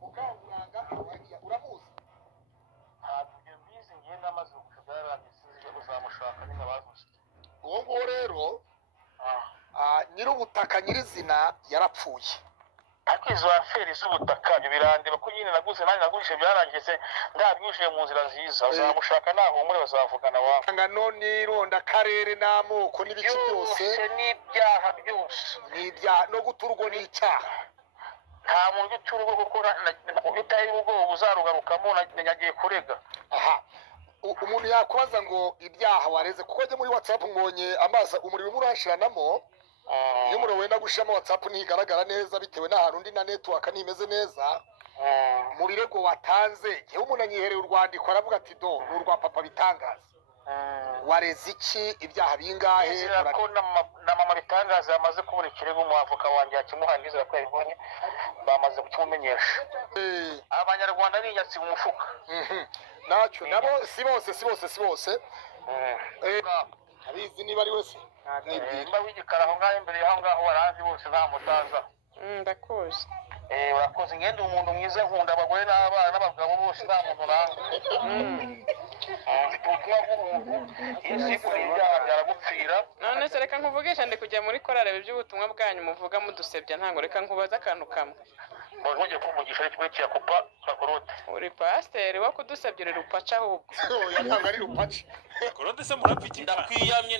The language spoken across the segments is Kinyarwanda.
Mukamuranga awagiye uramuzi ntabyo mbizi ngiye namaze kugaragariza uzamushaka nyine bavuze uwo nguwo rero nyir'ubutaka nyirizina yarapfuye ariko izo aferi z'ubutaka birandeba ko nyine naguze nanjye nagurishije byarangiye ndabyujije mu nzira nziza uzamushaka nahumure bazavugana wawe ngano n'ironda karere n'amoko n'ibiki byose n'ibyaha byose n'ibyaha no guturwa n'icyaha nta muntu uturwa kuko utaye ubwoba uzarugarukamo nagiye kurega umuntu yakubaza ngo ibyaha wareze kuko njye muri WhatsApp mbonye amaso umuriro urashiranamo iyo umuriro wenda gushiramo WhatsApp ntigaragara neza bitewe n'ahantu undi na network ntimeze neza mu birego watanze yewe umuntu anyihereye urwandiko aravuga ati do n'urwa papa bitangaza wareze iki ibyaha bingahe ko na mama bitangaza yamaze kubura ikirego mu avoka wanjye yakimuhangiza ko yabibonye bamaze kukimumenyesha abanyarwanda ni inyatsi mu mufuka nacyo nabo si bose abizi niba ari wese nimba w'igikara aho ngaho imbere y'aho ngaho waranzi bose nta mutaza ndakuzi urakoze ngende umuntu mwiza nkunda abagore n'abana n'abagabo bose nta muntu uranga mfite ubutumwa bw'umuntu iyo sikuriye ibyaha byaragupfira none se reka nkuvugisha ndi kujya muri korari iby'ubutumwa bwanyu muvuga mudusebya ntabwo reka nkubaze akantu kamwe ntujye kumugisha ariko kiya kupa bakorote uri pasiteri wo kudusebya uri rupaca ahubwo yatanga ari rupaca korode se murapfa iki ndakwiyamye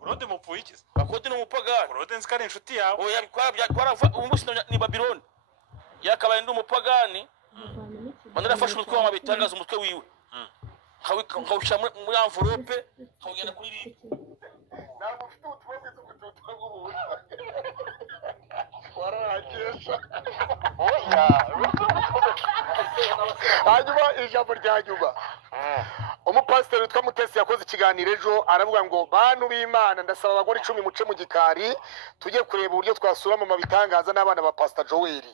korode mupfuye iki bakode n'umupagani korode nzi ko ari inshuti yawe oya byarava umunsi ni Babylon yakabaye ndi umupagani none nafashe umutwe wa bitangaza umutwe wiwe nkawushyira muri envelope nkawugenda kuri ribi ntabwo ufite ubutumwa bwiza ubutumwa bw'umuntu wararangisha hanyuma ijambo rya nyuma umupasiteri witwa Mutesi yakoze ikiganiro ejo aravuga ngo bantu b'Imana ndasaba abagore 10 muce mu gikari tujye kureba uburyo twasura mu mabitangaza n'abana ba Pastor Joel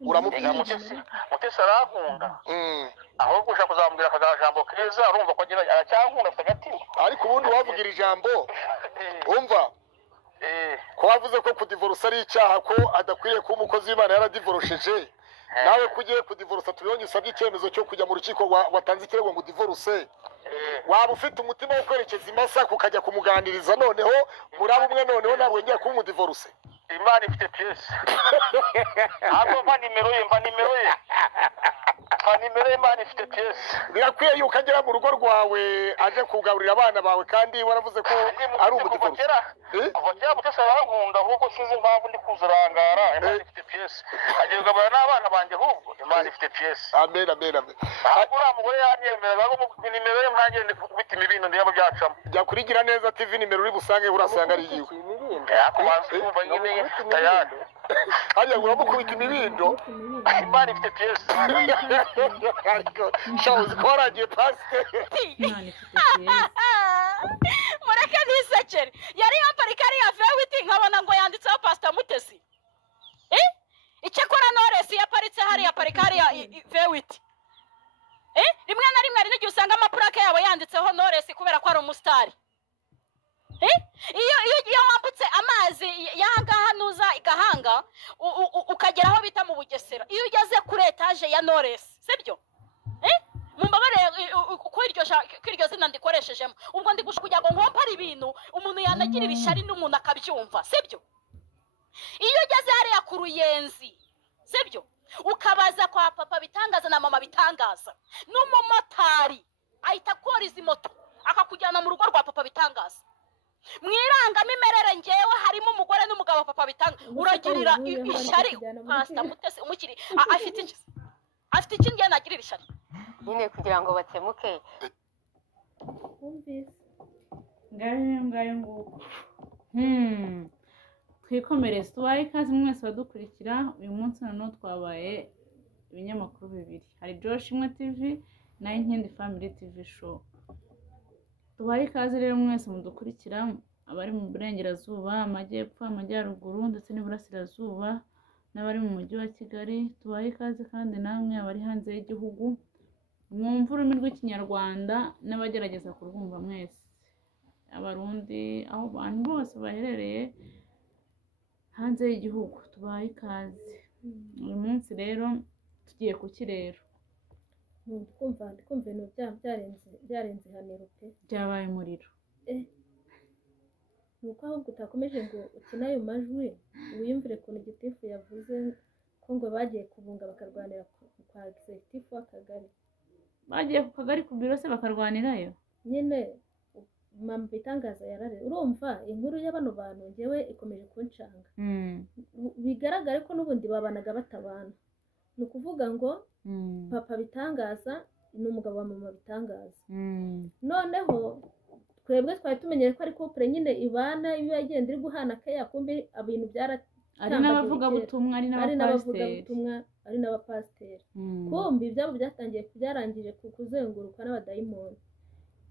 uramubwira Mutesi arankunda ahubwo ushaka kuzamubwira akajambo keza urumva ko agira aracyankunda afite agatima ariko ubundi wavugira ijambo umva ko wavuze ko kudivorce ari icyaha ko adakwiriye kuba umukozi w'Imana yaradivorosheje nawe kugiye kudivorce tubonye usabye icyemezo cyo kujya mu rukiko watanze ikirego ngo divorce waba ufite umutima wo kwerekeza imasa kukajya kumuganiriza noneho muraba umwe noneho ntabwo ngiye kuba umudivorce Imana ifite pièce ahubwo mpa nimero ye Imana ifite pièce birakwiye yuko agera mu rugo rwawe aje kugaburira abana bawe kandi waravuze ko ari umudivorce kuva kera Mutesi arankunda ahubwo sinzi impamvu ndi kuzurangara Imana ifite pièce agiye kugaburira n'abana banjye ahubwo Imana ifite pièce amen ahubwo uriya mugore yanyemeraga ko nimero ye mwagende kubita imibino ndiyabo byacamo jya kurigira neza TV nimero uri busange urasanga ari yiwe yakubanza kumva nyine tayari hariya uramukubita imibindo Imana ifite pièce ariko shawuzi ko waragiye pasiteri mureke nisecere yari yamparika ariya vewiti nkabona ngo yanditseho Pastor Mutesi icyakora Knowless yaparitse hariya parika hariya vewiti rimwe na rimwe hari n'igihe usanga amapurake yabo yanditseho Knowless kubera ko ari umusitari iyo wambutse amazi y'ahangaha nuza igahanga ukagera aho bita mu Bugesera iyo ugeze kuri etaje ya Knowless sibyo mumbabarire kwiryo zina ndikoresheje ubwo ndi kugira ngo nkompare ibintu umuntu yanagirira ishari n'umuntu akabyumva sibyo iyo ugeze hariya ku Ruyenzi sibyo ukabaza kwa papa bitangaza na mama bitangaza n'umumotari ahita akoriza moto akakujyana mu rugo rwa papa bitangaza mwirangamimerere ngewe harimo umugore n'umugabo papa bitanga uragirira ishari Pastor Mutesi umukiri afite iki ngiye nagirira ishari nyine kugira ngo bakemuke ngayo nguko twikomereze tubaye ikaze mwese badukurikira uyu munsi noneho twabaye ibinyamakuru bibiri hari Josh Imwe TV na Inkindi Family TV show tubaye ikaze rero mwese mudukurikira abari mu burengerazuba amajyepfo amajyaruguru ndetse n'iburasirazuba n'abari mu mujyi wa Kigali tubaye ikaze kandi namwe abari hanze y'igihugu mwumva ururimi rw'ikinyarwanda n'abagerageza kurwumva mwese abarundi aho abantu bose baherereye hanze y'igihugu tubaye ikaze uyu munsi rero tugiye kuki rero kumva ibintu byarenze ihaniro pe byabaye umuriro ni uko ahubwo utakomeje ngo ukine ayo majwi wiyumvire ukuntu gitifu yavuze ko ngo bagiye kubunga bakarwanira kwa executive w'akagari bagiye ku kagari ku biro se bakarwanirayo nyine mama bitangaza yarare urumva inkuru y'abano bantu ngewe ikomeje kuncanga bigaragare ko n'ubundi babanaga batabana ni ukuvuga ngo papa bitangaza ni umugabo wa mama bitangaza noneho twebwe twari tumenyere ko ari couple nyine ibana iyo yagenda iri guhana keya kumbi ibintu ari n'abavugabutumwa ari n'abapasiteri kumbi ibyabo byarangije kuzenguruka n'abadayimoni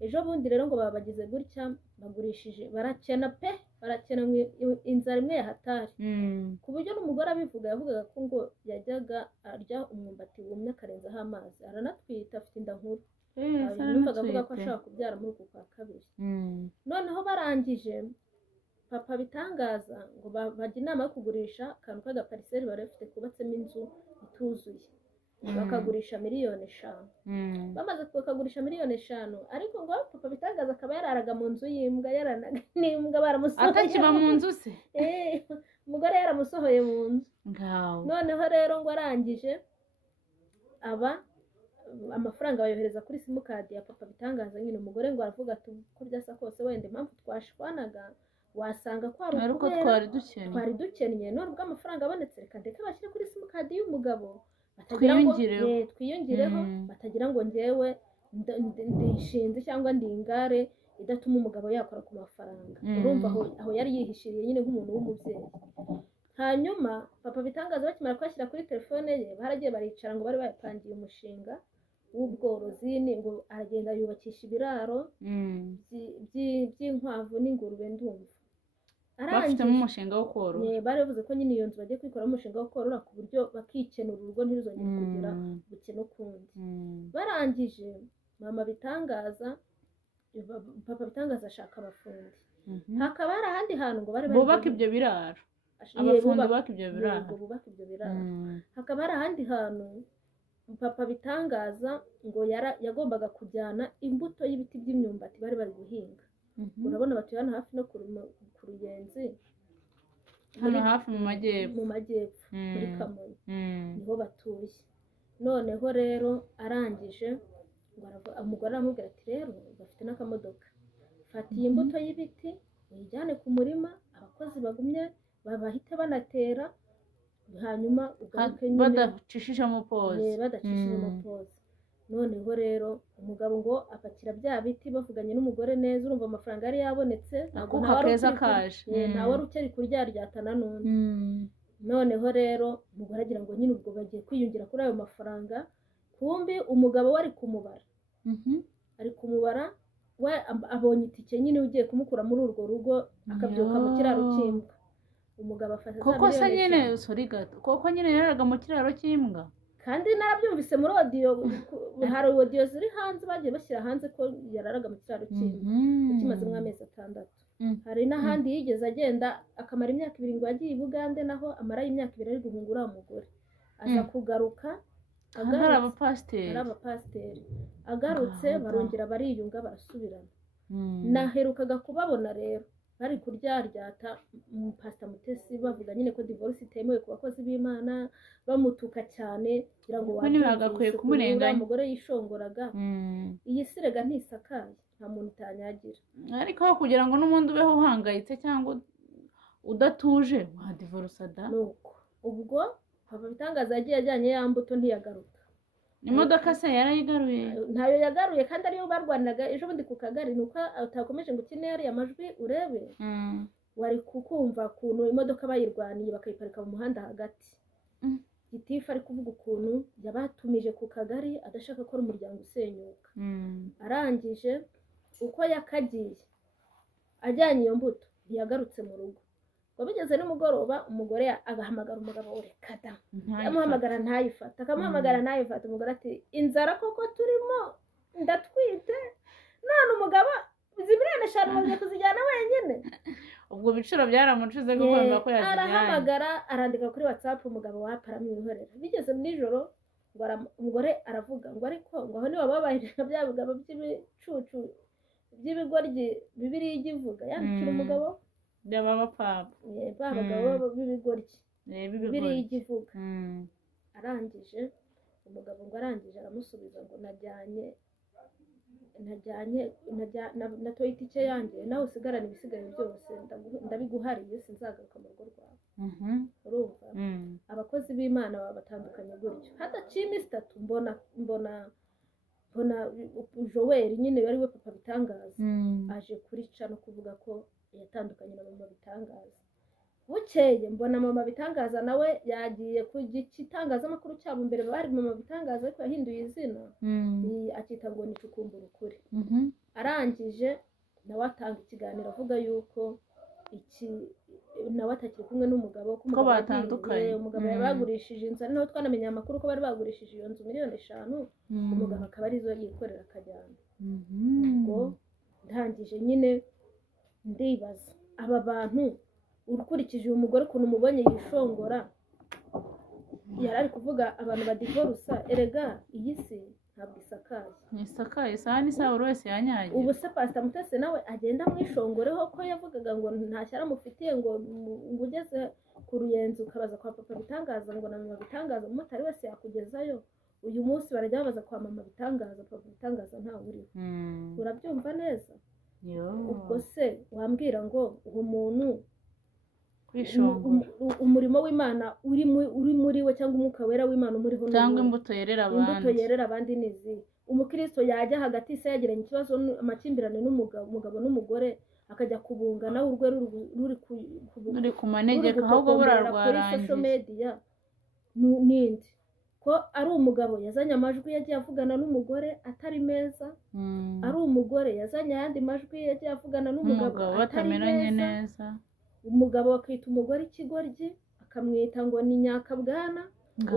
ejo bundi rero ngo babagize gutya bagurishije barakena inzara imwe yahatari ku buryo n'umugore abivuga yavugaga ko ngo yajyaga arya umwumbati wumye akarenzaho amazi aranatwita afite inda nkuru numvaga avuga ko ashobora kubyara muri uku kwa kabiri noneho barangije papa bitangaza ngo bajya inama yo kugurisha akantu k'agapariseri bari bafite kubatsemo inzu ituzuye bakagurisha 5,000,000 bamaze kukagurisha 5,000,000 ariko ngo papa bitangaza akaba yararaga mu nzu y'imbwa yaranaga n'imbwa baramusohoye atakiba mu nzu se umugore yaramusohoye mu nzu noneho rero ngo arangije amafaranga bayohereza kuri simukadi ya papa bitangaza nyine umugore ngo aravuga ati uko byasa kose wenda impamvu twashwanaga wasanga ko ari uko twari dukennye none ubwo amafaranga abonetse reka ndeke bashyire kuri simukadi y'umugabo twiyongireho batagira ngo ngewe ndishinze cyangwa ndingare idatuma umugabo yakora ku mafaranga urumva aho yari yihishiriye nyine nk'umuntu w'umubyeyi hanyuma papa bitangaza bakimara kwashyira kuri telefone ye baragiye baricara ngo bari bapangiye umushinga w'ubworozi ngo aragenda yubakisha ibiraro by'inkwavu n'ingurube ndumva bafitemo umushinga wo korora bari bavuze ko nyine iyo nzu bagiye kwikoramo umushinga wo korora ku buryo bakikenura urugo ntiruzongere kugira ubukene ukundi barangije mama bitangaza papa bitangaza ashaka abafundi hakaba hari ahandi hantu ngo bari bubaka ibyo biraro abafundi bubaka ibyo biraro hakaba hari ahandi hantu papa bitangaza ngo yagombaga kujyana imbuto y'ibiti by'imyumbati bari guhinga urabona batuye hano hafi no ku Ruyenzi hano hafi mu majyepfo muri Kamonyi niho batuye noneho rero arangije umugore aramubwira ati rero bafite n'akamodoka fata iyi mbuto y'ibiti uyijyane ku murima abakozi bagumye bahite banatera hanyuma ugaruke nyine badacishijemo poze noneho rero umugabo ngo apakira bya biti bavuganye n'umugore neza urumva amafaranga yari yabonetse ntabwo ntawe wari ukiri kuryaryatana n'undi noneho rero umugore agira ngo nyine ubwo bagiye kwiyungira kuri ayo mafaranga kumbi umugabo we ari kumubara we abonye itike nyine ugiye kumukura muri urwo rugo akabyuka mu kiraro cy'imbwa umugabo afashe koko se nyine koko nyine yararaga mu kiraro cy'imbwa kandi narabyumvise muri audio hari audio ziri hanze bagiye bashyira hanze ko yararaga mu kiraro cy'imbwa ukimazemo amezi 6 hari n'ahandi yigeze agenda akamara imyaka 2 ngo yagiye i Bugande naho amara imyaka 2 ari guhungura umugore aza kugaruka ari abapasiteri agarutse barongera bariyunga barasubirana naherukaga kubabona rero bari kuryaryata Pastor Mutesi bavuga nyine ko divorce itemewe ku bakozi b'Imana bamutuka cyane kugira ngo bagakwiye kumurenganya umugore yishongoraga iyi sirega ntisakaye nta muntu utanyagira ariko kugira ngo n'umuntu ubeho uhangayitse cyangwa udatuje wa divorce nuko ubwo papa bitangaza yagiye ajyanye ya mbuto ntiyagaruka imodoka se yarayigaruye ntayo yagaruye kandi ariyo barwaniraga ejo bundi ku kagari nuko utakomeje ngo ukine yari amajwi urebe wari kukumva ukuntu imodoka bayirwaniye bakayiparika mu muhanda hagati gitifu ari kuvuga ukuntu yabatumije ku kagari adashaka ko umuryango usenyuka arangije uko yakagiye ajyanye iyo mbuto ntiyagarutse mu rugo ngo bigeze n'umugoroba umugore agahamagara umugabo we kada amuhamagara ntayifata akamuhamagara ntayifata umugore ati inzara koko turimo ndatwite none umugabo 5,000 maze kuzijyana wenyine ubwo biciro byaramucuze gukunda ko yazijyanye arahamagara arandika kuri WhatsApp umugabo waparamye inkorera bigeze nijoro umugore aravuga ngo ariko ngo aho niba babaye bya bigabo by'ibicucu by'ibigoryi Bibiliya igivuga yandikira umugabo by'abapapa ba bagabo b'ibigoryi Bibiliya igivuga arangije umugabo ngo arangije aramusubiza ngo natoye itike yanjye nawe usigarane ibisigaye byose ndabiguhariye sinzagaruka mu rugo rwawe urumva abakozi b'Imana baba batandukanye gutyo hadaciye iminsi 3 mbona Joel nyine yari we Papa Bitangaza aje kurica no kuvuga ko yatandukanye na Mama Bitangaza bukeye mbona Mama Bitangaza nawe yagiye ku gitangazamakuru cyabo mbere bari Mama Bitangaza ariko yahinduye izina akita ngo nicukumbura ukuri arangije nawe atanga ikiganiro avuga yuko nawe atakiri kumwe n'umugabo ko batandukanye umugabo yabagurishije inzu ari naho twanamenye amakuru ko bari bagurishije iyo nzu $5,000,000 umugabo akaba arizo yikorera akajyana ubwo ndangije nyine ndibaza aba bantu urukurikije uyu mugore ukuntu umubonye yishongora yari ari kuvuga abantu badivorusa erega iyi si ntabwo isakaye isaha n'isaha buri wese yanyagiye ubu se Pastor Mutesi nawe agenda mwishongoreho ko yavugaga ngo nta shyara mufitiye ngo ugeze ku Ruyenzi ukabaza kwa Papa Bitangaza ngo na Mama Bitangaza umumotari wese yakugezayo uyu munsi barajya babaza kwa Mama Bitangaza Papa Bitangaza ntawe uriho urabyumva neza ubwo se wambwira ngo uwo muntu umurimo w'Imana uri muri we cyangwa umwuka wera w'Imana umuriho cyangwa imbuto yerera abandi nizi umukristo yajya hagati se yagiranye ikibazo amakimbirane n'umugabo n'umugore akajya kubunga nawe urwe ruri ku manegeka ahubwo burarwarangiye kuri social media n'indi ko ari umugabo yazanye amajwi yagiye avugana n'umugore atari meza ari umugore yazanye ayandi majwi yagiye avugana n'umugabo atari neza umugabo akita umugore ikigoryi akamwita ngo ni nyakabwana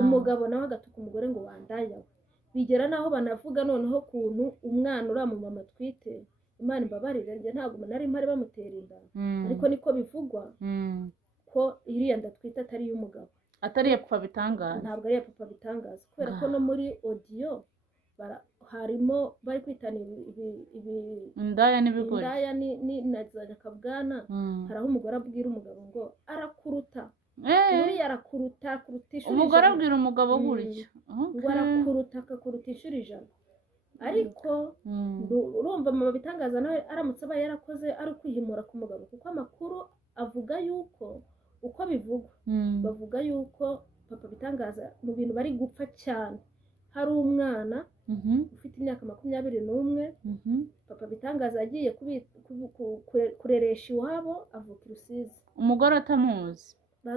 umugabo nawe agatuka umugore ngo wandayawe bigera naho banavuga noneho kuntu umwana uramumama twite Imana imbabarire njye ntabwo nari mpari bamutera inda ariko niko bivugwa ko iriya ndatwite atari y'umugabo atari ya Papa Bitangaza ntabwo ari ya Papa Bitangaza kubera ko no muri audio harimo bari kwitana indaya n'ibigori indaya ni nyakabwana haraho umugore abwira umugabo ngo arakuruta buriya kurutisha umugore abwira umugabo gutyo ngo akakurutisha ijana ariko urumva Mama Bitangaza nawe aramutse abaye yarakoze ari kwihimura ku mugabo kuko amakuru avuga yuko uko bivugwa bavuga yuko Papa Bitangaza mu bintu bari gupfa cyane hari umwana ufite imyaka 21 Papa Bitangaza yagiye kureresha iwabo avuka i Rusizi umugore atamuzi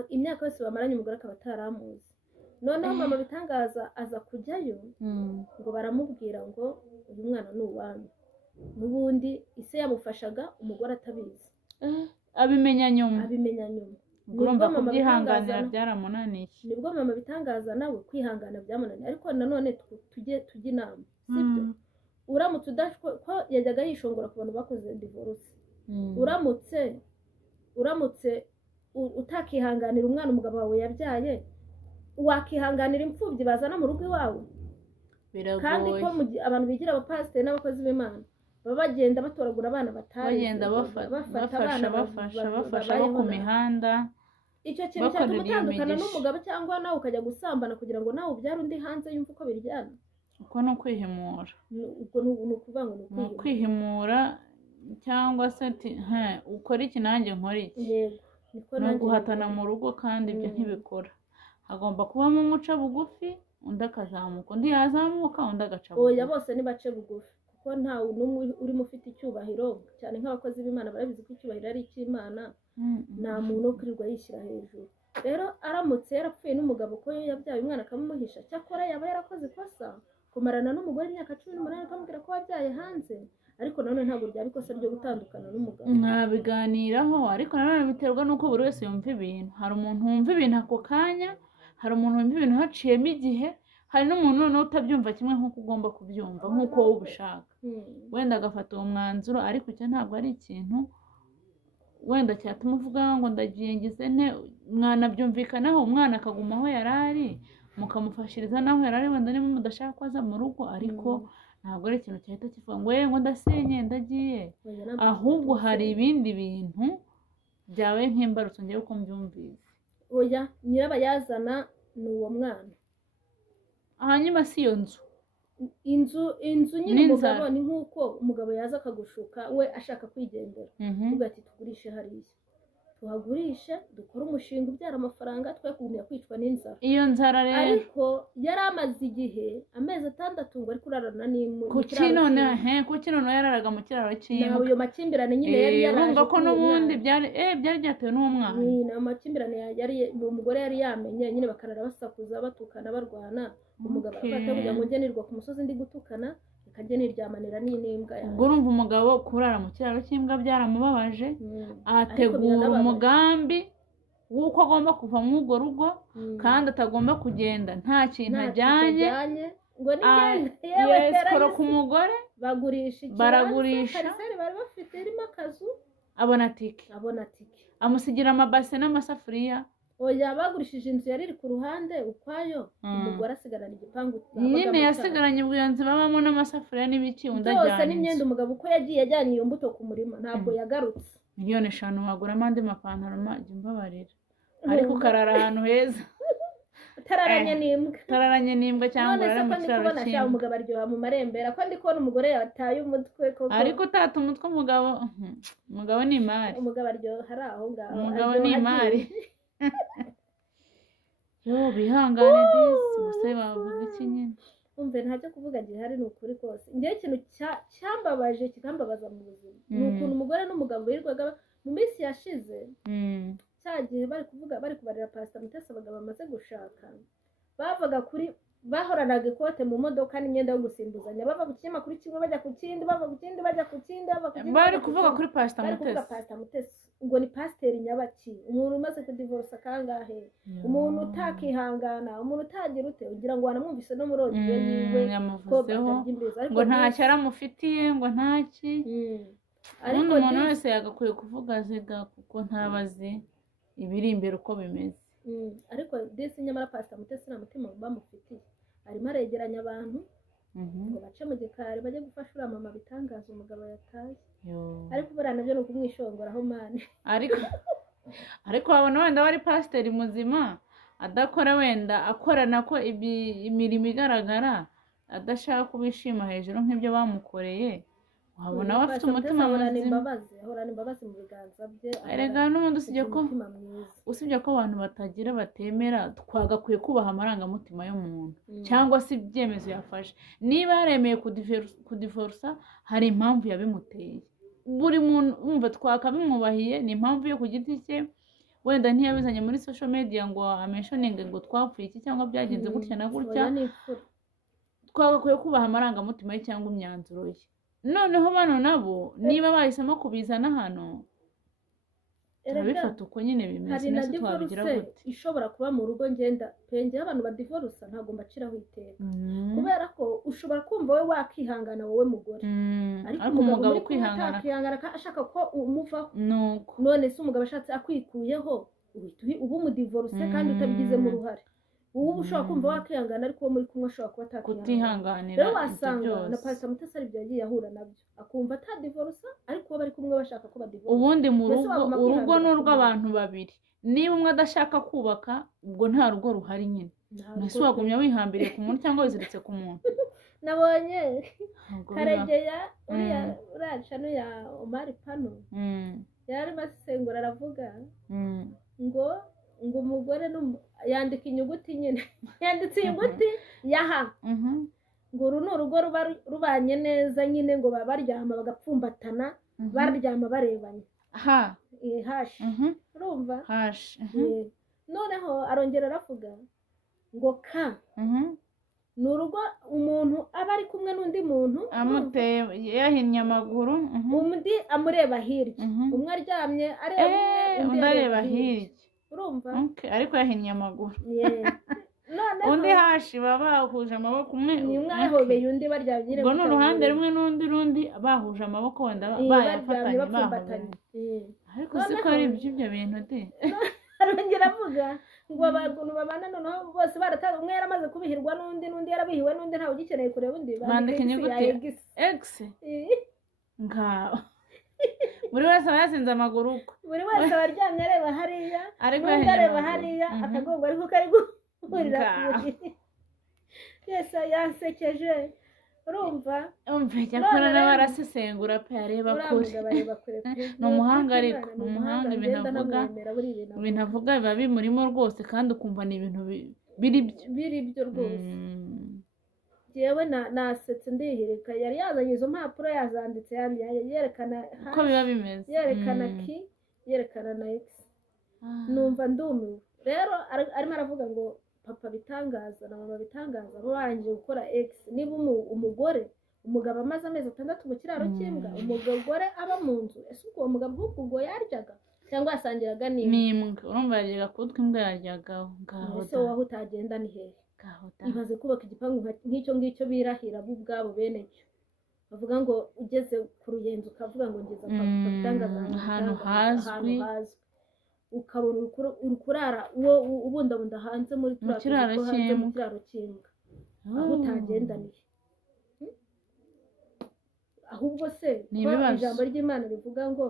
imyaka yose bamaranye umugore akaba ataramuzi noneho Mama Bitangaza aza kujyayo ngo baramubwira ngo uyu mwana ni uwanyu n'ubundi ise yamufashaga umugore atabizi abimenya nyuma urumva kubyihanganira byaramunaniye nibwo Mama Bitangaza nawe kwihangana byamunaniye ariko nanone tujye inama sibyo uramutse ko yajyaga yishongora ku bantu bakoze divorce uramutse utakihanganira umwana umugabo wawe yabyaye wakihanganira imfubyi bazana mu rugo iwawe biragoye kandi ko abantu bigira abapasiteri n'abakozi b'Imana baba bagenda batoragura abana bagenda bafasha bo ku mihanda icyo kintu cyatuma utandukana n'umugabo cyangwa nawe ukajya gusambana kugira ngo nawe ubyare undi hanze yumva uko biryana uko ni ukwihimura ni ukwihimura cyangwa se ukora iki nanjye nkora iki ni uguhatana mu rugo kandi ibyo ntibikora hagomba kubamo umuca bugufi undi akazamuka undi yazamuka undi agaca bugufi oya bose nibace bugufi kuko ntawe n'umwe urimo ufite icyubahiro cyane nk'abakozi b'Imana barabizi ko icyubahiro ari icy'Imana nta muntu wo kwirirwa yishyira hejuru rero aramutse yarapfuye n'umugabo ko yabyaye umwana akamumuhisha cyakora yaba yarakoze ikosa kumarana n'umugore imyaka 18 akamubwira ko wabyaye hanze ariko nanone ntabwo ryaba ikosa ryo gutandukana n'umugabo nkabiganiraho ariko nanone biterwa n'uko buri wese yumva ibintu hari umuntu wumva ibintu ako kanya hari umuntu wumva ibintu haciyemo igihe hari n'umuntu noneho utabyumva kimwe nk'uko ugomba kubyumva nk'uko wowe ubishaka wenda agafata uwo mwanzuro ariko icyo ntabwo ari ikintu wenda cyatuma uvuga ngo ndagiye ngize nte mwanabyumvikanaho umwana akaguma aho yari ari mukamufashiriza naho yari ari wenda niba mudashaka ko aza mu rugo ariko ntabwo ari ikintu cyahita kivuga ngo ngo ndasenye ndagiye ahubwo hari ibindi bintu byabaye nk'imbarutso ngewe uko mbyumvise oya nyirabayazana ni uwo mwana hanyuma si iyo inzu nyine umugabo ni nk'uko umugabo yaza akagushuka we ashaka kwigendera uvuga ati tugurishe hariya tuhagurishe dukore umushinga ubyara amafaranga twe kugumya kwicwa n'inzara iyo nzara rero ariko yari amaze igihe amezi 6 ngo ari kurarana kuki none yararaga mu kiraro cy'imbwa nawe iyo makimbirane nyine yari urumva ko n'ubundi byari byatewe n'uwo mwana ni amakimbirane yari umugore yari yamenye nyine bakarara basakuza batukana barwana umugabo afata kugira ngo ngenirwa ku musozi ndi gutukana ikajya niryamanira n'imbwa yawe ubwo urumva umugabo kurara mu kiraro cy'imbwa byaramubabaje ategura umugambi w'uko agomba kuva mu urwo rugo kandi atagomba kugenda nta kintu ajyanye ngo yesikoro ku mugore baragurisha bari bafite irimo akazu abona tike amusigira amabase n'amasafuriya oya bagurishije inzu yari iri ku ruhande ukwayo umugore asigarana igipangu nyine yasigaranye ubuyonzi babamo n'amasafuriya n'ibiki undi ajyanye byose n'imyenda umugabo uko yagiye ajyanye iyo mbuto ku murima ntabwo yagarutse 5,000 waguramo andi mapantaro majya mbabarira ariko ukarara ahantu heza utararanye n'imbwa cyangwa urara mu kiraro cy'imbwa umugabo aryoha mu marembera ko ndi kubona umugore yataye umutwe koko ariko utata umutwe umugabo ni imari umugabo aryoha ari aho ngaho umugabo ni imari bihangane disi gusa bavuga iki nyine umve ntacyo kuvuga gihari ni ukuri kose ngewe ikintu cyambabaje kikambabaza mu buzima ni ukuntu umugore n'umugabo birirwaga mu minsi yashize cyagihe bari kubarira Pastor Mutesi abagabo bamaze gushaka bavuga kuri bahoranaga ikote mu modoka n'imyenda yo gusimbuzanya bava ku kinyamakuru kimwe bajya ku kindi bava ku kindi bajya ku kindi bari kuvuga kuri Pastor Mutesi ngo ni pasiteri nyabaki umuntu umaze kudivorsa kangahe umuntu utakihangana umuntu utagira ute ugira ngo wanamwumvise no muri audio yiwe ko ngo ntacyo aramufitiye ngo ntaki ariko umuntu wese yagakwiye kuvuga ziga kuko ntabazi ibiri imbere uko bimeze ariko disi nyamara Pastor Mutesi nta mutima bamufitiye arimo aregeranya abantu ngo bace mu gikari bajye gufasha uriya mama bitangaza umugabo yataye ariko buriya nabyo ni ukumwishongoraho mani ariko wabona wenda wari pasiteri muzima adakora wenda akorana ko imirimo igaragara adashaka kubishima hejuru nk'ibyo bamukoreye wabona we afite umutima muzima ahorana imbabazi mu biganza bye erega n'ubundi usibye ko abantu batagira batemera twagakwiye kubaha amarangamutima y'umuntu cyangwa se ibyemezo yafashe niba yaremeye kudivorsa hari impamvu yabimuteye buri muntu wumva twakabimwubahiye ni impamvu yo ku giti cye wenda ntiyabizanye muri social media ngo amentioninge ngo twapfuye iki cyangwa byagenze gutya na gutya twagakwiye kubaha amarangamutima ye cyangwa imyanzuro ye noneho bano nabo niba bahisemo kubizana hano turabifata uko nyine bimeze nese twabigira gute ishobora kuba mu rugo ngenda pengera abantu badivorusa ntabwo mbaciraho iteka kubera ko ushobora kumva we wakihangana wowe mugore ariko umugabo kwihangana ashaka ko umuvaho none se umugabo ashatse akwikuyeho ubu umudivoruse kandi utabigizemo uruhare ubu ushobora kumva wakihangana ariko muri kumwe ashobora kuba kutihanganira rero wasanga na Pastor Mutesi ari byo yagiye ahura nabyo akumva atadivorsa ariko bari kumwe bashaka ko badivorsa ubundi mu urugo n'urw'abantu babiri niba umwe adashaka kubaka ubwo nta rugo ruhari nyine nese wagumya wihambiriye ku muntu cyangwa wiziritse ku muntu nabonye karegeya uriya cano ya Omar Pano yari masengura aravuga ngo umugore yandika inyuguti nyine yanditse inyuguti ya ha ngo uru ni urugo rubanye neza nyine ngo baba baryama bagapfumbatana baryama barebanye hashi urumva noneho arongera aravuga ngo ka ni urugo umuntu aba ari kumwe n'undi muntu amuteye yahinnye amaguru undi amureba hirya umwe aryamye areba undi areba hirya urumva ariko yahinnye amaguru undi hashi baba bahuje amaboko umwe ahobeye undi baryamye ubwo ni uruhande rumwe n'undi rundi bahuje amaboko wenda bayafatanye bahobanye ariko siko ari ibyo bintu de arongera avuga ngo abantu babana noneho bose baratanga umwe yaramaze kubihirwa n'undi yarabihiwe n'undi ntawe ugikeneye kureba undi bandika inyuguti X ngaho buri wese aba yasinze amaguru uko buri wese aba aryamye areba hariya ariko n'undi areba hariya akagongo ariko kari guhurira ku yese yasekeje urumva cyakora n'abarasesengura pe areba kure ni umuhanga ariko ni umuhanga ibintu avuga biba bimurimo rwose kandi ukumva ni ibintu biri byo rwose yewe nasetse ndihirika yari yazanye izo mpapuro yazanditse yerekana uko biba bimeze yerekana ki yerekana na X numva ndumiwe rero arimo aravuga ngo papa bitangaza na mama bitangaza barangije gukora X niba umugore umugabo amaze amezi 6 mu kiraro cy'imbwa umugore aba mu nzu ese uwo mugabo ubwo yaryaga cyangwa yasangiraga n'imbwa urumva yaryaga kutwa imbwa yaryaga ngaho ese waho utagenda ni hehe ibaze kubaka igipangu nk'icyo ngicyo birahira bo ubwabo bene cyo bavuga ngo ugeze ku ruyenzi ukavuga ngo ngeza papa bitangaza ahantu hazwi ukabona urukurara uwo ubundabunda hanze muri mu kiraro cy'imbwa aho utagendaniye ahubwo se ijambo ry'Imana rivuga ngo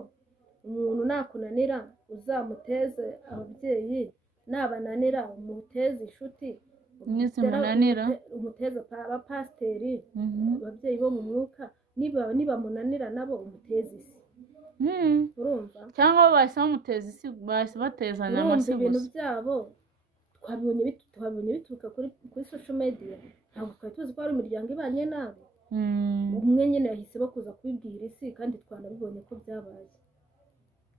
umuntu nakunanira uzamuteze ababyeyi nabananira umuteze inshuti umuteze abapasiteri ababyeyi bo mu mwuka niba munanira nabo umuteze isi urumva cyangwa bahise bamuteza isi bahise batezana amasi gusa ibintu byabo twabonye bituruka kuri social media ntabwo twari tuzi ko hari imiryango ibanye nabi umwe nyine yahise bakuza kubibwira isi kandi twanabibonye ko byabaye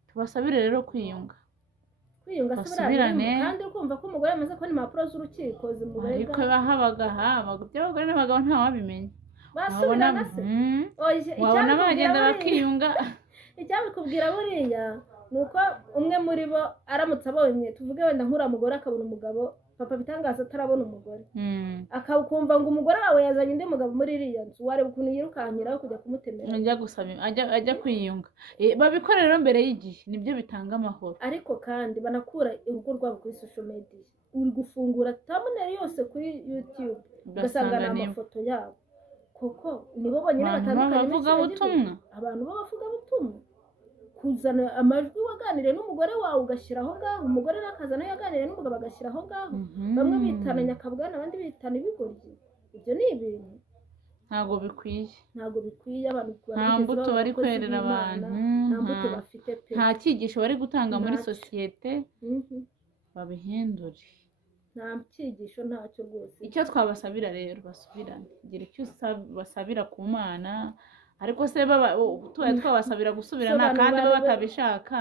tubasabire rero kwiyunga basubirane kandi ukumva ko umugore yamaze kubona impapuro z'urukiko zimurega ariko habaga by'abagore n'abagabo ntawabimenya basubirana se wabona bagenda bakiyunga icyabikubwira buriya ni uko umwe muri bo aramutse abonye tuvuge wenda nk'uriya mugore akabona umugabo papa bitangaza atarabona umugore akakumva ngo umugore wawe yazanye undi mugabo muri iriya nzu wareba ukuntu yirukankiraho kujya kumutemera ajya kwiyunga babikora rero mbere y'igihe nibyo bitanga amahoro ariko kandi banakura urugo rwabo kuri social media uri gufungura thumbnail yose kuri YouTube ugasanga ni amafoto yabo kuko nibo bonyine batandukanye abantu b'abavugabutumwa kuzana amajwi waganiriye n'umugore wawe ugashyiraho ngaho umugore nakazana yaganiriye n'umugabo agashyiraho ngaho bamwe bitana nyakabwana abandi bitana ibigoryi ibyo ni ibintu ntabwo bikwiye abantu nta mbuto bari kwerera abantu nta mbuto bafite pe nta cyigisho bari gutanga muri sosiyete babihindure nta cyigisho ntacyo rwose icyo twabasabira rero basubirane gira icyo basabira ku Mana ariko se twabasabira gusubirana kandi baba batabishaka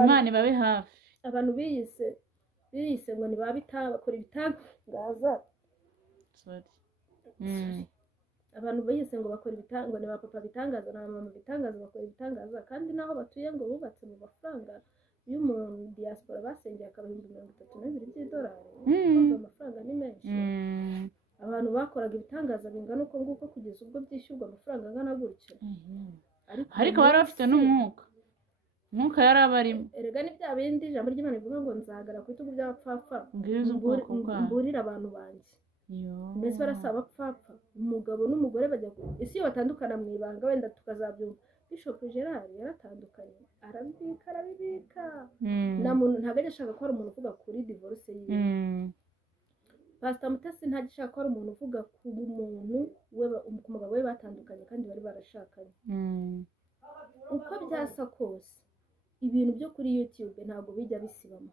Imana ibabe hafi abantu biyise ngo bakora ibitangaza abantu biyise ngo bakora ibitangaza ni ba papa bitangaza na mama bitangaza bakora ibitangaza kandi naho batuye ngo bubatse mu mafaranga y'umuntu diaspora basengeye akabahimba $32 by'idolari amafaranga ni menshi abantu bakoraga ibitangaza bingana uko nguko kugeza ubwo byishyurwa amafaranga angana gutyo ariko bari bafite n'umwuka yari abarimo erega ni bya bindi ijambo ry'Imana rivuga ngo nzahagara ku bitugu by'abapfapfa mburira abantu banjye mbese barasaba abapfapfa umugabo n'umugore bajya isi iyo batandukana mu ibanga wenda tukazabyumva Bishop Gerard yaratandukanye arabibika nta muntu ntabwo ajya ashaka ko hari umuntu uvuga kuri divorce yiwe Pastor Mutesi ntajya ashaka ko hari umuntu uvuga ku muntu ku mugabo we batandukanye kandi bari barashakanye uko byasa kose ibintu byo kuri YouTube ntabwo bijya bisibamo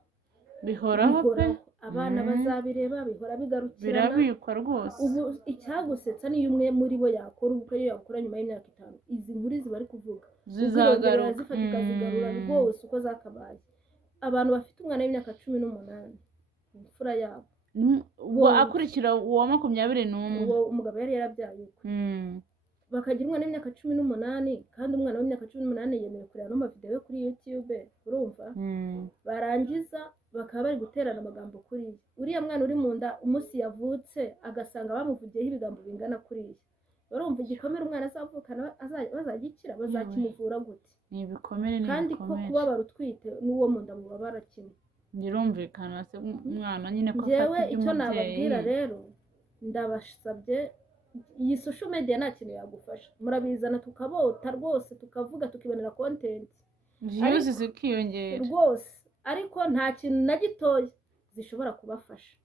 bihoraho pe abana bazabireba bihora bigarukira birabikwa rwose ubu icyagusetsa niyo umwe muri bo yakora ubukwe yakora nyuma y'imyaka 5 izi nkuru zibari kuvuga zizagaruka zifatika zigarura rwose uko zakabaye abantu bafite umwana w'imyaka 18 imfura yabo uwo akurikira uwa 21 uwo umugabo yari yarabyaye bakagira umwana w'imyaka 18 kandi umwana w'imyaka 18 yemerewe kureba no mavideo kuri YouTube urumva barangiza bakaba bari guterana amagambo kuri uriya mwana uri mu nda umunsi yavutse agasanga bamuvugiyeho ibigambo bingana kuri urumva igikomere umwana azavukana bazagikira bazakimuvura gute ni ibikomere kandi ko kubabara utwite n'uwo mu nda mubabara kimwe birumvikana se umwana nyine ko njyewe afata icyo nababwira iby'umubyeyi rero ndabasabye iyi social media nta kintu yagufasha murabizana tukabota rwose tukavuga tukibonera content views zikiyongera rwose ariko nta kintu na gitoya zishobora kubafasha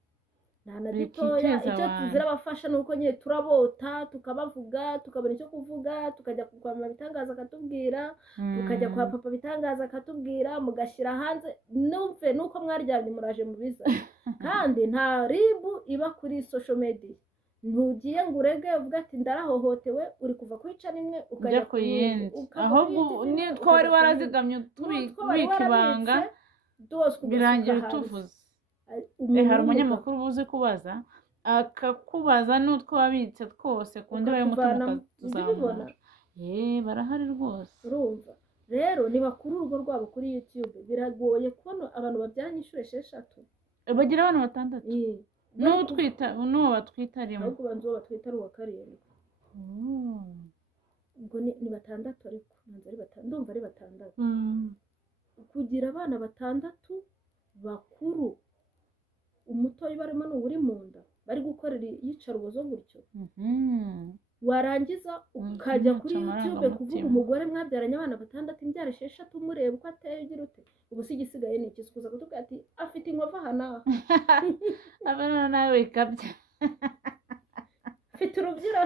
nta na gitoya icyo zirabafasha ni uko nyine turabota tukabavuga tukabona icyo kuvuga tukajya kwa mama bitangaza akatubwira tukajya kwa papa bitangaza akatubwira mugashyira hanze numve nuko mwaryamye muraje mubiza kandi nta ribu iba kuri social media ntugiye ngo urege uvuga ati ndarahohotewe uri kuva kuri cana imwe ukajya ku yindi ahubwo nitwo wari warazigamye tubika ibanga birangira utuvuze hari umunyamakuru ubuze kubaza akakubaza n'utwo wabitse twose ku ndiba y'umutima ukatuzamura barahari rwose urumva rero ntibakure urugo rwabo kuri YouTube biragoye kubona abantu babyaranye inshuro 6 bagira abana 6 n'uwo batwita rimwe ahubwo banza uwo batwita ari uwa 7 ubwo ni 6 ariko ndumva ari 6 kugira abana 6 bakuru umutoyi barimo n'uri mu nda bari gukorera iyicarubozo gutyo warangiza ukajya kuri YouTube kuvuga umugore mwabyaranye abana 6 imbyara 6 mureba uko ateye ugira ute ubu si igisigaye ni iki kuza kutuga ati afite inkovu hana abana nawe ikabya afite urubyiro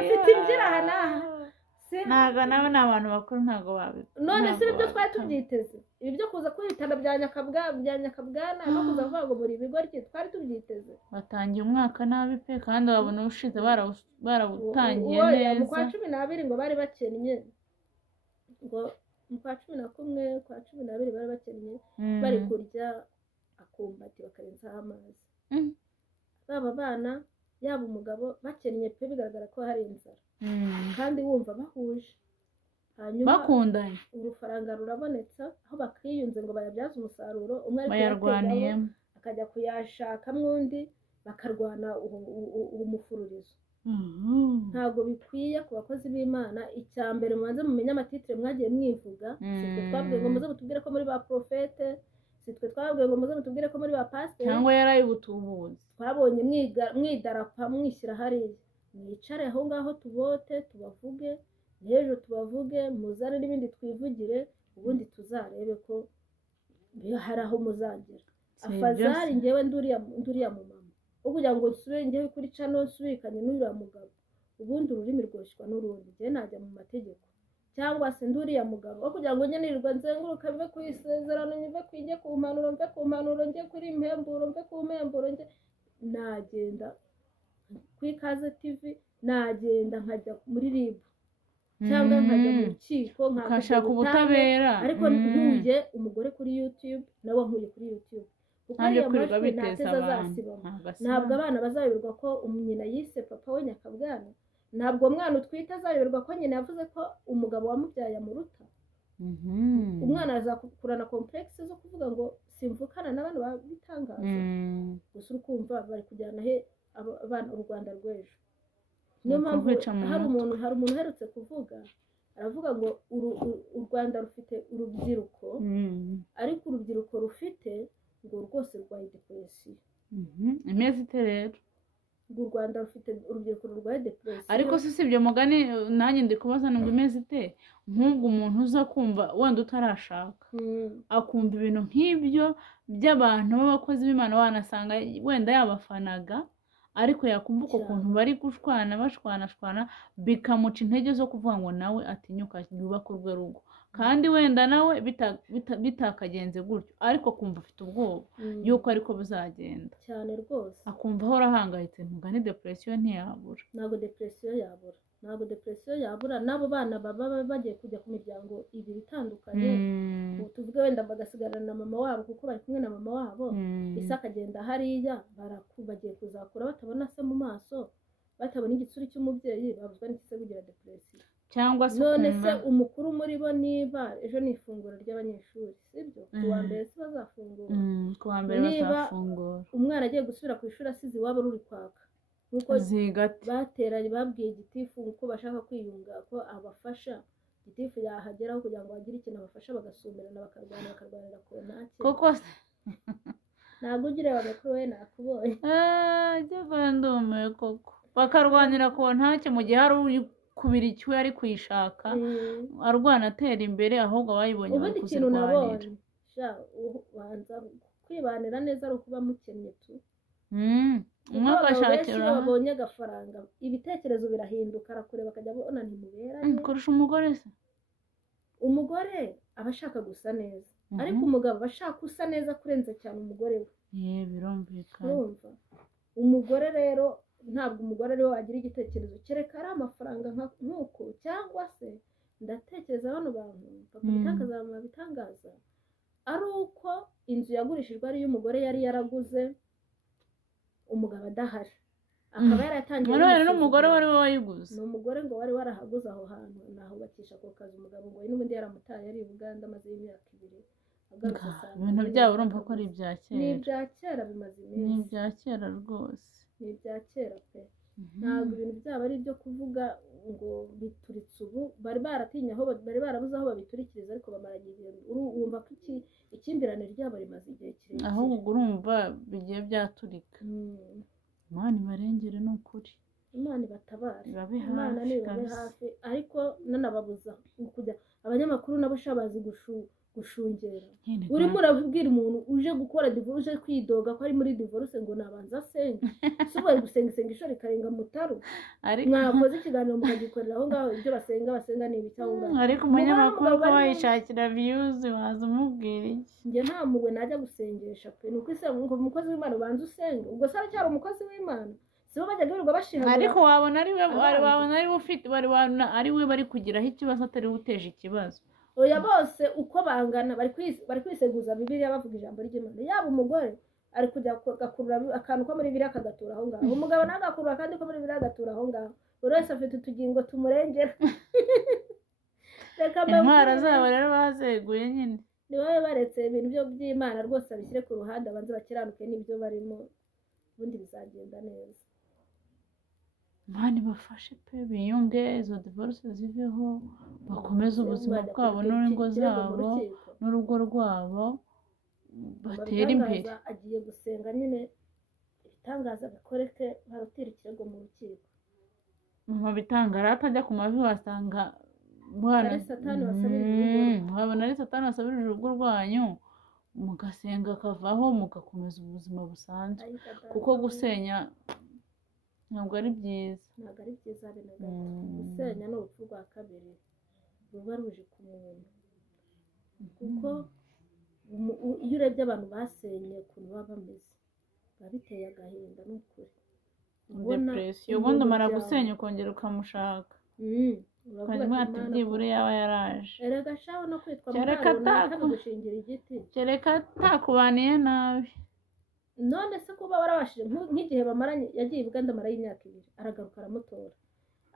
afite imbyira hana ntago nawe ni abantu bakuru ntago babi none si ibyo twari tubyiteze ibi byo kuza kwitana bya nyakabwana no kuza kuvuga ngo muri ibigo rye twari tubyiteze batangiye umwaka nabi pe kandi babona ushize barawutangiye neza mu kwa 12 ngo bari bakennye ngo mu kwa 11 kwa 12 bari bakennye bari kurya akumbati bakarenzaho amazi baba bana yaba umugabo bakennye pe bigaragara ko hari inzara kandi wumva bahuje hanyuma bakundanye urufaranga rurabonetsa aho bakiyunze ngo bayabyaze umusaruro umwe ari bayarwaniye akajya kuyashaka mwundi bakarwana umufururizo ntabwo bikwiye ku bakozi b'Imana icyambere mubanze mumenye amatitire mwagiye mwivuga sitwe twabwiye ngo muze mutubwire ko muri ba profete sitwe twabwiye ngo muze mutubwire ko muri ba pastor cyangwa yaraye ubutubuzi twabonye mwidarapa mwishyira hariya mwicare aho ngaho tubote tubavuge n'ejo tubavuge muzane n'ibindi twivugire ubundi tuzarebe ko hari aho muzagera afazari njyewe nduriya mu mama kugira ngo nsubire njyewe kuri cano nsubikanye n'uriya mugabo ubundi ururimi rwoshywa n'urundi njyewe najya mu mategeko cyangwa se nduriya mugabo wo kugira ngo njye nirirwa nzenguruka mve ku isezerano mve kwijye ku mpanuro mve ku mpanuro njye kuri impemburo mve ku mpemburo njye nagenda ku Ikaze TV nagenda nkajya muri RIB cyangwa nkajya mu rukiko nkashaka ubutabera ariko ntuye umugore kuri YouTube nawe nkuye kuri YouTube kuko ariya majwi nateza azasibamo ntabwo abana bazayoberwa ko nyina yise papa we nyakabwana ntabwo umwana utwite azayoberwa ko nyina yavuze ko umugabo wamubyaye amuruta umwana azakurana complexe zo kuvuga ngo simvukana n'abantu babitangaza gusa urukumva bari kujyana he abana u Rwanda rw'ejo niyo mpamvu hari umuntu uherutse kuvuga aravuga ngo u Rwanda rufite urubyiruko ariko urubyiruko rufite ngo rwose rwaye depression imeze ite rero ngo u Rwanda rufite urubyiruko rwaye depression ariko si ibyo mugani nanjye ndi kubaza ngo imeze ite nk'ubwo umuntu uza kumva wenda utarashaka akumva ibintu nk'ibyo by'abantu b'abakozi b'Imana wanasanga wenda yabafanaga ariko yakumva uko kuntu bari bashwana bikamuca intege zo kuvuga ngo nawe atinyuka yubaka urwe rugo kandi wenda nawe bitakagenze gutyo ariko kumva afite ubwoba yuko ariko bizagenda cyane rwose akumva ahora ahangayitse mugani depression ntiyabura ntabwo depression yabura n'abo bana baba bagiye kujya ku miryango ibiri itandukanye tuvuge wenda bagasigarana na mama wabo kuko bari kumwe na mama wabo isi akagenda hariya bagiye kuzakura batabona se mu maso batabona igitsuri cy'umubyeyi babuzwa n'ikise kugira depression cyangwa se none se umukuru muri bo niba ejo ni ifunguro ry'abanyeshuri sibyo ku wa mbere se bazafungura ku wa mbere bazafungura umwana agiye gusubira ku ishuri asize iwabo ruri kwaka nkuko bateranye babwiye igitifu uko bashaka kwiyunga ko abafasha gitifu yahageraho kugira ngo bagire ikintu abafasha bagasumirana bakarwanira ku ntake koko ntabwo ugire abakuru we nakubonye jya ndumiwe koko bakarwanira ku ntake mu gihe hari uri kubira ikiwe ari kuyishaka arwana atera imbere ahubwo abayibonye bari kuzirwanira banza kwibanira neza ari ukuba mukennye tu umwe agashakira iyo babonye agafaranga ibitekerezo birahinduka arakureba akajya abona ntimuberanye kurusha umugore se umugore aba ashaka gusa neza ariko umugabo aba ashaka usa neza kurenza cyane umugore we birumvikana umugore rero ntabwo umugore ariwe wagira igitekerezo kereka ari amafaranga nk'uko cyangwa se ndatekereza bano bantu bitangaza mu bitangaza ari uko inzu yagurishijwe ariyo umugore yari yaraguze umugabo adahari akaba yaratangiye n'umugore wari wayiguze ni umugore ngo wari warahaguze aho hantu nahubakisha ako kazi umugabo ngo n'ubundi yaramutaye ari i Buganda amaze imyaka 2 ibintu byabo urumva ko ari ibya kera ni ibya kera bimaze iminsi ni ibya kera rwose ni ibya kera pe ntabwo ibintu byabo ari ibyo kuvuga ngo bituritse ubu bari baratinya aho bari barabuze aho babiturikiriza ariko bamaranye igihe wumva ko ikimbirane ryabo rimaze igihe kirekire ahubwo urumva bigiye byaturika Imana ibarengere ni ukuri Imana ibatabare Imana nibabe hafi ariko nanababuza kujya abanyamakuru nabo shabazi gushungera urimo urabwira umuntu uje gukora divorce uje kwidoga ko ari muri divorce ngo nabanza asenge si bari gusenga isengesho rikarenga mutaru mwakoze ikiganiro mukagikorera aho ngaho ibyo basenga ni ibicyaho ngaho ariko umunyamakuru ko bayishakira views waza umubwira iki njye nta mugwe najya gusengesha pe nuko ngo umukozi w'Imana ubanza usenge ubwo se aracyari umukozi w'Imana sibo bajyaga birirwa bashihagura ariko wabona ari we ufite ari we bari kugiraho ikibazo atari we uteje ikibazo oya bose uko bangana bari kwiseguza Bibiliya bavuga ijambo ry'Imana yaba umugore ari kujya gakurura akantu ko muri Bibiliya akagatura aho ngaho umugabo nawe agakurura kandi ko muri Bibiliya agatura aho ngaho buri wese afite utugingo tumurengera intwara zabo rero bazeguye nyine ni wowe baretse ibintu byo by'Imana rwose abishyire ku ruhande abanze bakiranuke n'ibyo barimo ubundi bizagenda neza Imana ibafashe pe biyunge izo divorce ziveho bakomeze ubuzima bwabo n'ingo zabo n'urugo rwabo batera imbere agiye gusenga nyine ibitangaza bikoreke barutira ikirego mu rukiko mu bitangara atajya ku mavi wasanga ari satani wasabirije urugo rwanyu mugasenga akavaho mugakomeza ubuzima busanzwe kuko gusenya ntabwo ari byiza habe na gato gusenya ni urupfu rwa kabiri ruba ruje ku muntu kuko iyo urebye abantu basenye ukuntu baba bameze biba biteye agahinda n'ukuri depresiyo ubundi umara gusenya ukongera ukamushaka ukajya ati byibure yaba yaraje erega shaho no kwitwa mwana gushingira igiti kereka atakubaniye nabi none se kuba warabashije nk'igihe bamaranye yagiye i Buganda amarayo imyaka 2 aragaruka aramutora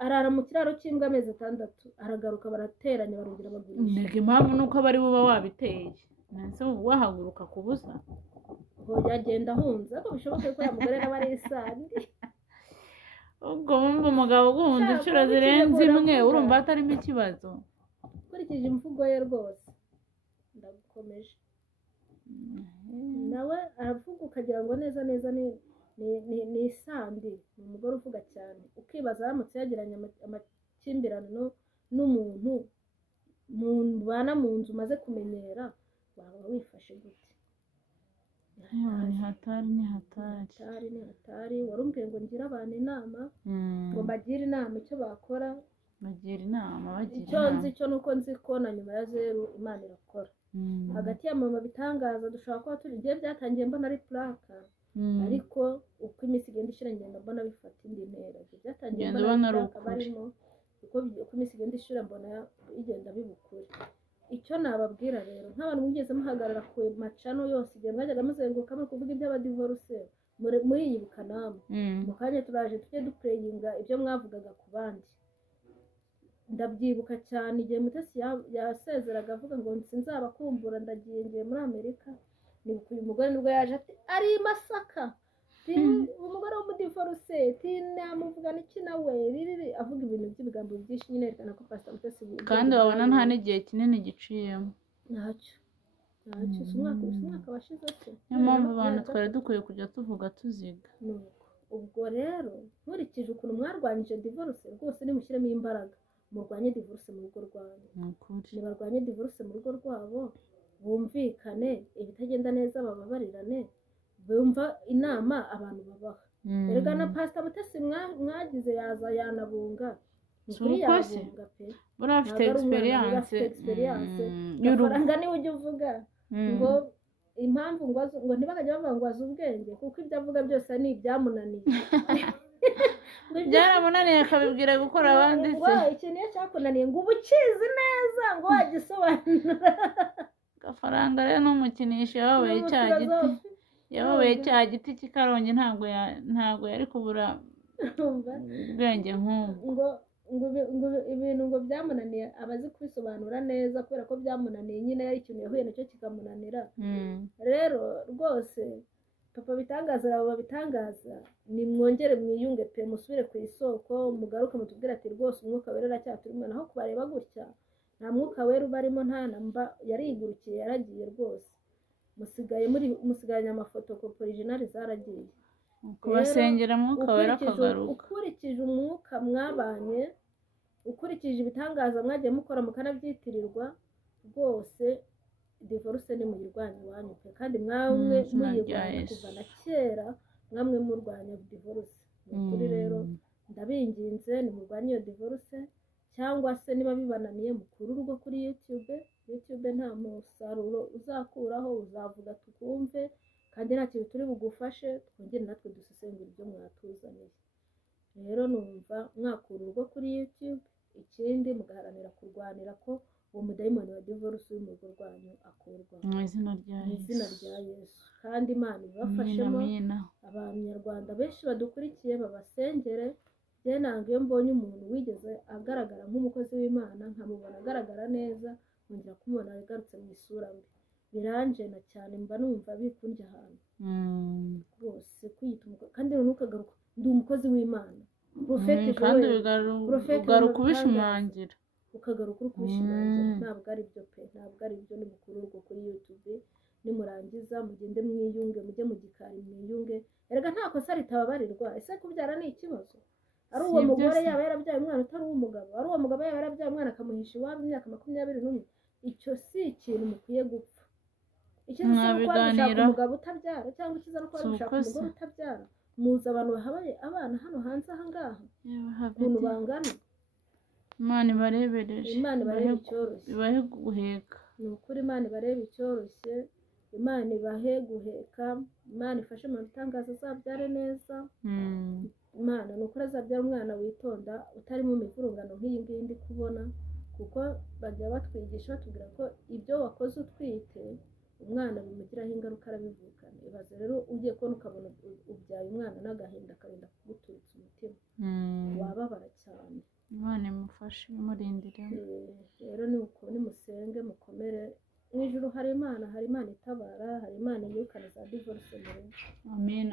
arara mu kiraro cy'imbwa amezi 6 aragaruka barateranya barongera bagurisha ntege impamvu nuko abari buba wabiteye nase wahaguruka kubusa ngo yagenda ahunze ariko bishoboke ko yamugore n'abari isandi ubwo bumva umugabo guhunza inshuro zirenze imwe urumva atarimo ikibazo kurikije imvugo ye rwose ndagukomeje nawe aravuga ukagira ngo neza ni isandi ni umugore uvuga cyane ukibaza aramutse yagiranye amakimbirane n'umuntu mubana mu nzu umaze kumenyera waba wifashe gute ni hatari warumbwiye ngo ngire abantu inama ngo mbagire inama icyo bakora bagira inama icyo nzi cyo nuko nzi ko na nyuma ya 0 Imana irakora hagati ya mama bitangaza dushobora kuba turi igihe byatangiye mbona ari plaka ariko uko iminsi igenda ishira ngenda mbona bifata indi ntera byatangiye mbona ari plaka barimo uko iminsi igenda ishira mbona igenda bibukure icyo nababwira rero nk'abantu mugeze muhagarara ku macano yose igihe mwajyaga muzenguruka muri kuvuga iby'abadivorce muri yibuka namwe mu kanya turaje tujye duprayinga ibyo mwavugaga ku bandi ndabyibuka cyane igihe Mutesi yasezeraga avuga ngo sinzabakumbura ndagiye ngiye muri Amerika nibuka uyu mugore nibwo yaje ati ari Masaka umugore w'umudivorce namuvugana iki nawe avuga ibintu by'ibigambo byinshi nyine yerekana ko Pastor Mutesi kandi babona nta n'igihe kinini giciyemo ntacyo si umwaka washize se niyo mpamvu abantu twari dukwiye kujya tuvuga tuziga ubwo rero nkurikije ukuntu mwarwanyije divorce rwose nimushyiremo imbaraga murwanye divorce mu rugo rwanyu nibarwanye divorce mu rugo rwabo bumvikane ibitagenda neza bababarirane bumva inama abantu babaha erega na Pastor Mutesi mwagize yaza yanabunga ukuri yabunga pe buriya afite experience amafaranga niwe ujya uvuga ngo impamvu ngo ntibakajya bavuga ngo azi ubwenge kuko ibyo avuga byose ni ibyamunaniye byaramunaniye akabibwira gukora abandi se ikintu iyo cyakunaniye ngo uba ukizi neza ngo wagisobanura agafaranga rero n'umukinisha yababaye cya giti cy'ikarongi ntabwo yari kubura ubwenge nk'ubwo ngo ibintu ngo byamunaniye abazi kubisobanura neza kubera ko byamunaniye nyine yari ikintu yahuye nacyo kikamunanira rero rwose papa bitangaza abo babitangaza nimwongere mwiyunge pe musubire ku isoko mugaruke mutubwire ati rwose umwuka wera aracyaturimo naho kubareba gutya nta mwuka wera ubarimo nta namba yarigurukiye yaragiye rwose musiganye amafoto kopo original zaragiye kubasengera mwuka wera akagaruka ukurikije umwuka mwabanye ukurikije ibitangaza mwagiye mukora mukanabyitirirwa rwose divorce ni muyirwanya iwanyu pe kandi mwamwe muyirwanya kuva na kera mwamwe murwanya divorce kuri rero ndabinginze ni murwanya iyo divorce cyangwa se niba bibananiye mukuru urugo kuri YouTube nta musaruro uzakuraho uzavuga tukumve kandi nta kintu turi bugufashe twongere natwe dusesengura ibyo mwatuzaniye rero numva mwakura urugo kuri YouTube ikindi mugaharanira kurwanira ko uwo mudayimoni wa divorce uri mu rugo rwanyu akurwa mu izina rya Yesu kandi Imana ibafashemo abanyarwanda benshi badukurikiye babasengere bye nanga iyo mbonye umuntu wigeze agaragara nk'umukozi w'Imana nkamubona agaragara neza nkongera kumubona agarutse mu isura mbi biranjena cyane mba numva bikundya ahantu rwose kwiyita kandi ntukagaruka ndi umukozi w'Imana kandi ugaruka ubishimangira ukagaruka uri kubishimangira ntabwo ari byo pe ntabwo ari byo ni mukuru urwo kuri YouTube nimurangiza mugende mwiyunge mujye mu gikari mwiyunge erega nta kosa ritababarirwa ese kubyara ni ikibazo ari uwo mugore yaba yarabyaye umwana utari uw'umugabo ari uwo mugabo yaba yarabyaye umwana akamuhisha iwabo imyaka 21 icyo si ikintu mukwiye gupfa icyiza si uko gushaka umugabo utabyara cyangwa icyiza no kuba gushaka umugore utabyara muzi abantu bahabaye abana hano hanze aha ngaha ukuntu bangana Imana ibarebereje Imana ibarebe icyoroshye ibahe guheka ni ukuri Imana ibarebe icyoroshye Imana ibahe guheka Imana ifashe mu bitangaza azabyare neza Imana ni ukuri azabyara umwana witonda utari mu mivurungano nk'iyi ngiyi ndi kubona kuko bajya batwigisha batubwira ko ibyo wakoze utwite umwana bimugiraho ingaruka arabivukana ibaze rero ugiye kubona ukabona ubyaye umwana n'agahinda akarinda kuguturitsa umutima wababara cyane Imana imufashe imurindire rero ni uko nimusenge mukomere mu ijuru hari Imana itabara hari Imana yirukana za divorce mu rugo amen